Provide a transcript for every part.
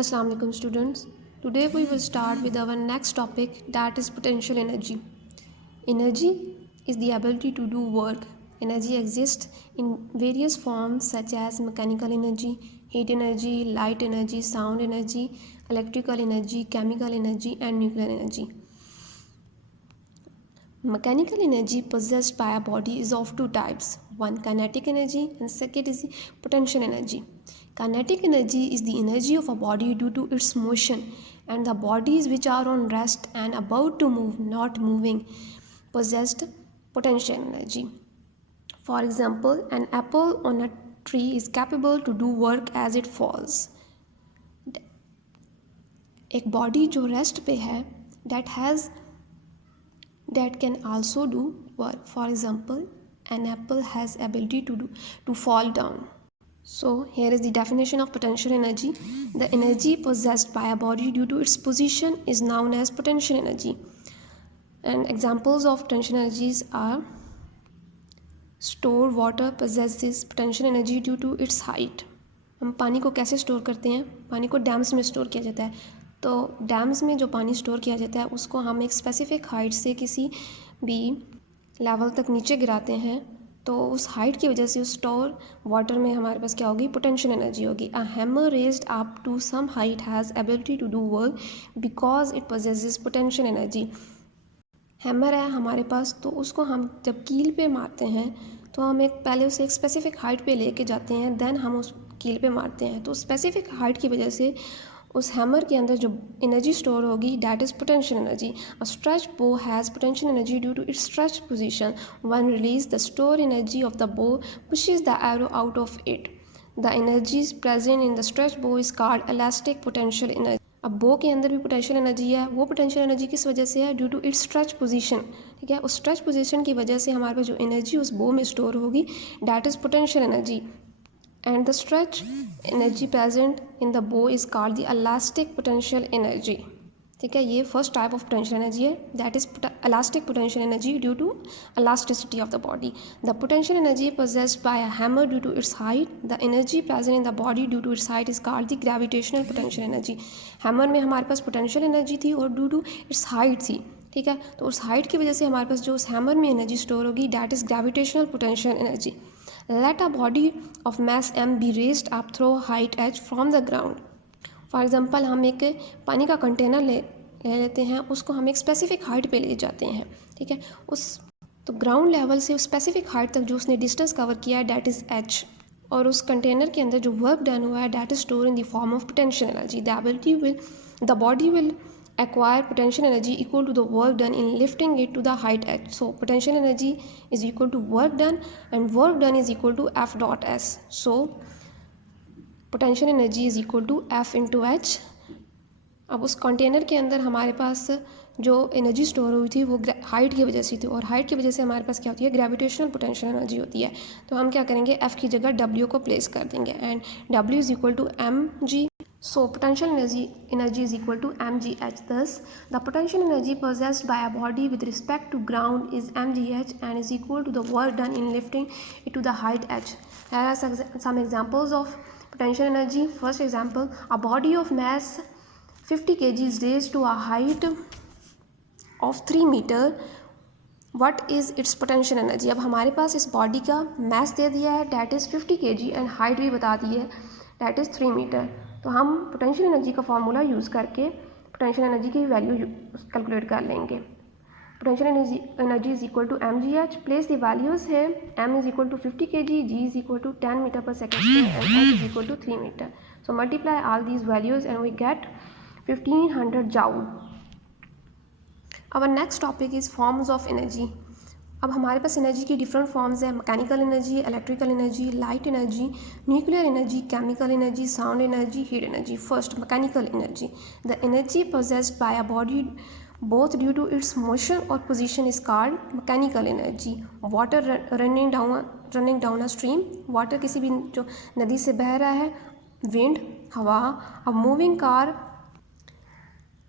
Assalamu alaikum students. Today we will start with our next topic, that is potential energy. Energy is the ability to do work. Energy exists in various forms such as mechanical energy, heat energy, light energy, sound energy, electrical energy, chemical energy and nuclear energy. Mechanical energy possessed by a body is of two types. One, kinetic energy, and second is potential energy. Kinetic energy is the energy of a body due to its motion, and the bodies which are on rest and about to move, not moving, possessed potential energy. For example, an apple on a tree is capable to do work as it falls. एक body जो rest पे है that can also do work. For example, an apple has ability to fall down. So here is the definition of potential energy. The energy possessed by a body due to its position is known as potential energy. And examples of potential energies are: stored water possesses potential energy due to its height. हम पानी को कैसे store करते हैं? पानी को dams में store किया जाता है। तो डैम्स में जो पानी स्टोर किया जाता है उसको हम एक स्पेसिफिक हाइट से किसी भी लेवल तक नीचे गिराते हैं, तो उस हाइट की वजह से उस स्टोर वाटर में हमारे पास क्या होगी? पोटेंशियल एनर्जी होगी। A hammer raised up to some height has ability to do work because it possesses potential energy. Hammer है हमारे पास, तो उसको हम जब कील पे मारते हैं तो हम पहले उसे एक स्पेसिफिक हाइट पे लेके जाते हैं, देन हम उस कील पे मारते हैं। तो स्पेसिफिक हाइट की वजह से उस हैमर के अंदर जो एनर्जी स्टोर होगी that is potential energy. A stretch bow has potential energy due to its stretch position. When release the store energy of the bow pushes the arrow out of it. The energies present in the stretch bow is called elastic potential energy. अब bow के अंदर भी potential energy है, वो potential energy किस वजह से है? Due to its stretch position. ठीक है, उस स्ट्रेच पोजीशन की वजह से हमारे पास जो एनर्जी उस बो में स्टोर होगी that is potential energy. And the stretch energy present in the bow is called the elastic potential energy. ठीक है, ये first type of potential energy है, that is elastic potential energy due to elasticity of the body. The potential energy possessed by a hammer due to its height. The energy present in the body due to its height is called the gravitational potential energy. Hammer में हमारे पास potential energy थी और due to it's height थी। ठीक है, तो उस height की वजह से हमारे पास जो उस हैमर में एनर्जी स्टोर होगी that is gravitational potential energy. Let a body of mass m be raised up through height h from the ground. For example हम एक पानी का कंटेनर ले लेते हैं, उसको हम एक स्पेसिफिक हाइट पे ले जाते हैं। ठीक है, तो ग्राउंड लेवल से उस स्पेसिफिक हाइट तक जो उसने डिस्टेंस कवर किया है डैट इज़ एच, और उस कंटेनर के अंदर जो वर्क डन हुआ है that is store in the form of potential energy. The body will acquire potential energy equal to the work done in lifting it to the height h. So potential energy is equal to work done, and work done is equal to F dot S. So potential energy is equal to F into H. अब उस container के अंदर हमारे पास जो energy store हुई थी वो height की वजह से थी, और हाइट की वजह से हमारे पास क्या होती है? ग्रेविटेशनल पोटेंशियल एनर्जी होती है। तो हम क्या करेंगे? F की जगह W को प्लेस कर देंगे, and W is equal to mg. So potential energy is equal to mgh. Thus, the potential energy possessed by a body with respect to ground is mgh and is equal to the work done in lifting it to the height h. Here are some examples of potential energy. First example: a body of mass 50 kg is raised to a height of 3 meter. What is its potential energy? अब हमारे पास इस body का मास दे दिया है that is 50 kg and height भी बता दी है that is 3 मीटर। तो हम पोटेंशियल एनर्जी का फॉर्मूला यूज़ करके पोटेंशियल एनर्जी की वैल्यू कैलकुलेट कर लेंगे। Potential energy is equal to mgh. Place the values है, m is equal to 50 kg, g is equal to 10 metre per second and h is equal to 3 metre. So multiply all these values and we get 1500 joule. Our next topic is forms of energy. अब हमारे पास energy की different forms हैं: mechanical energy, electrical energy, light energy, nuclear energy, chemical energy, sound energy, heat energy. First, mechanical energy. The energy possessed by a body both due to its motion और position is called mechanical energy. Water running down a stream. Water किसी भी जो नदी से बह रहा है, wind हवा, a moving car,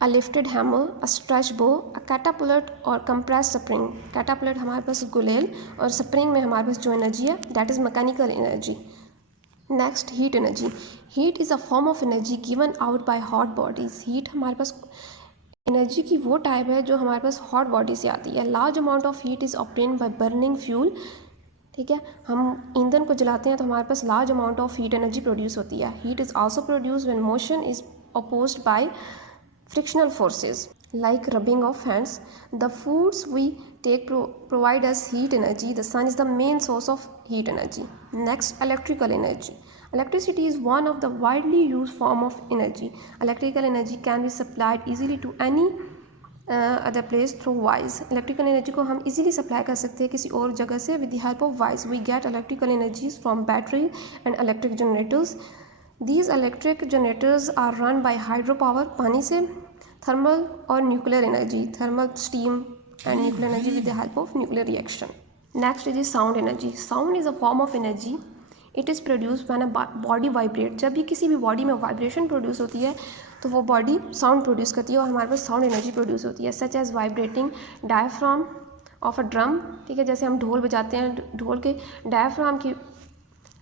a lifted hammer, a stretch bow, a catapult और compressed spring. catapult हमारे पास गुलेल और स्प्रिंग में हमारे पास जो एनर्जी है that is mechanical energy. Next heat energy. Heat is a form of energy given out by hot bodies. Heat हमारे पास energy की वो टाइप है जो हमारे पास हॉट बॉडी से आती है. Large amount of heat is obtained by burning fuel. ठीक है, हम ईंधन को जलाते हैं तो हमारे पास large amount of heat energy produce होती है. Heat is also produce when motion is opposed by frictional forces like rubbing of hands. The foods we take provide us heat energy. The sun is the main source of heat energy. Next, electrical energy. Electricity is one of the widely used form of energy. Electrical energy can be supplied easily to any other place through wise. Electrical energy को हम easily supply कर सकते हैं किसी और जगह से with the help of wires. We get electrical energies from battery and electric generators. These electric generators are run by hydropower, पानी से, thermal और nuclear energy, thermal steam and nuclear energy with the help of nuclear reaction. Next is sound energy. Sound is a form of energy. It is produced when a body vibrates. जब भी किसी भी body में vibration produce होती है तो वो body sound produce करती है और हमारे पास साउंड एनर्जी प्रोड्यूस होती है. Such as vibrating diaphragm of a drum. ठीक है, जैसे हम ढोल बजाते हैं, ढोल के डायफ्राम की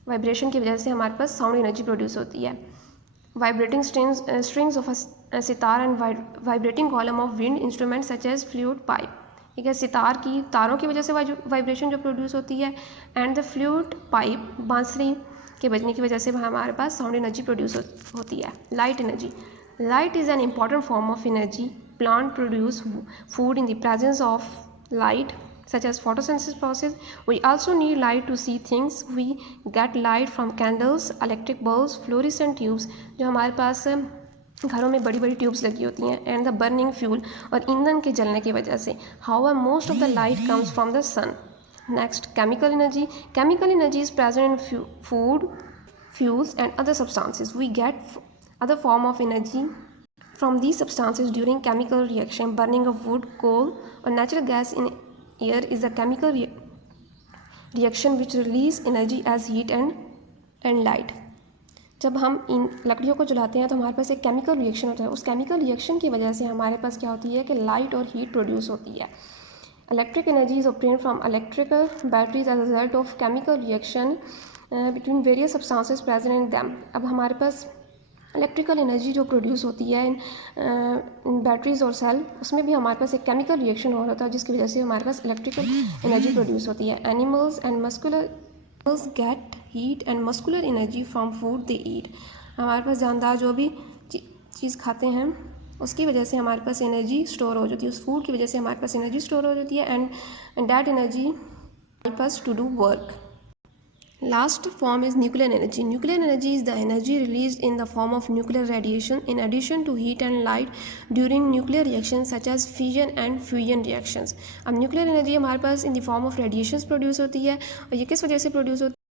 वाइब्रेशन की वजह से हमारे पास साउंड एनर्जी प्रोड्यूस होती है. Vibrating strings of sitar and vibrating column of wind instrument such as flute pipe. ठीक है, सितार की तारों की वजह से वाइब्रेशन जो प्रोड्यूस होती है एंड द फ्लूट पाइप बांसुरी के बजने की वजह से हमारे पास साउंड एनर्जी प्रोड्यूस होती है. Light energy. Light is an important form of energy. Plant produce food in the presence of light such as photosynthesis process. We also need light to see things. We get light from candles, electric bulbs, fluorescent tubes जो हमारे पास घरों में बड़ी बड़ी tubes लगी होती हैं, and the burning fuel और ईंधन के जलने की वजह से. However most of the light comes from the sun. Next, chemical energy. Chemical energy is present in food, fuels and other substances. We get other form of energy from these substances during chemical reaction. Burning of wood, coal or natural gas in air is a chemical reaction which release energy as heat and light. जब हम इन लकड़ियों को जलाते हैं तो हमारे पास एक chemical reaction होता है. उस केमिकल रिएक्शन की वजह से हमारे पास क्या होती है कि लाइट और हीट प्रोड्यूस होती है. Electric energy is obtained from electrical batteries as a result of chemical reaction between various substances present in them. अब हमारे पास इलेक्ट्रिकल एनर्जी जो प्रोड्यूस होती है इन बैटरीज और सेल, उसमें भी हमारे पास एक केमिकल रिएक्शन हो रहा होता है जिसकी वजह से हमारे पास इलेक्ट्रिकल एनर्जी प्रोड्यूस होती है. Animals and muscular get heat and muscular energy from food they eat. हमारे पास जानदार जो भी चीज़ खाते हैं उसकी वजह से हमारे पास एनर्जी स्टोर हो जाती है. उस फूड की वजह से हमारे पास एनर्जी स्टोर हो जाती है and that energy help us to do work. Last form is nuclear energy. Nuclear energy is the energy released in the form of nuclear radiation in addition to heat and light during nuclear reactions such as fission and fusion reactions. अब nuclear energy हमारे पास in the form of radiations produce होती है और ये किस वजह से produce होती है?